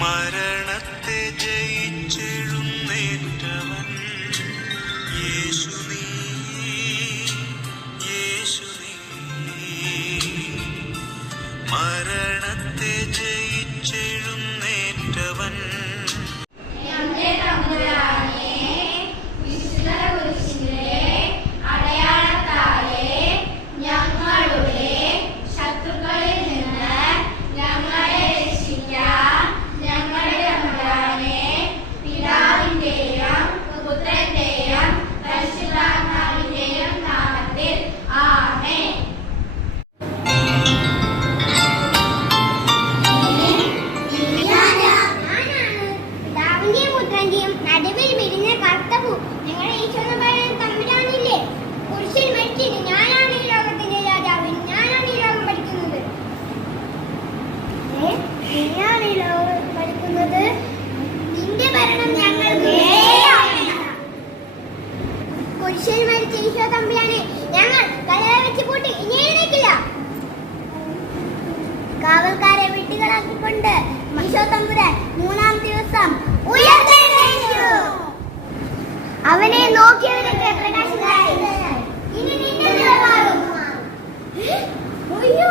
മരണത്തെ ജയിച്ചെഴുന്നേറ്റവൻ. യേശു നീ യേശു നീ. മരണത്തെ ജയിച്ചെഴുന്നേറ്റവൻ. വരുത്തുന്നത് നിന്റെ ഭരണം ഞങ്ങൾ കുരിശിൽ മരിച്ച ഈശോ തമ്പിയാണ് ഞങ്ങൾ കലയെ വെച്ച് പൂട്ടി ഇനിയിലേക്കില്ല കാവൽക്കാരെ വീട്ടുകളാക്കിക്കൊണ്ട് ഈശോ തമ്പുരാൻ മൂന്നാം ദിവസം ഉയർത്തെഴുന്നേറ്റു. അവനെ നോക്കിയവരൊക്കെ പ്രകാശിതായി ഇനി നിന്റെ നിലപാടും. അയ്യോ.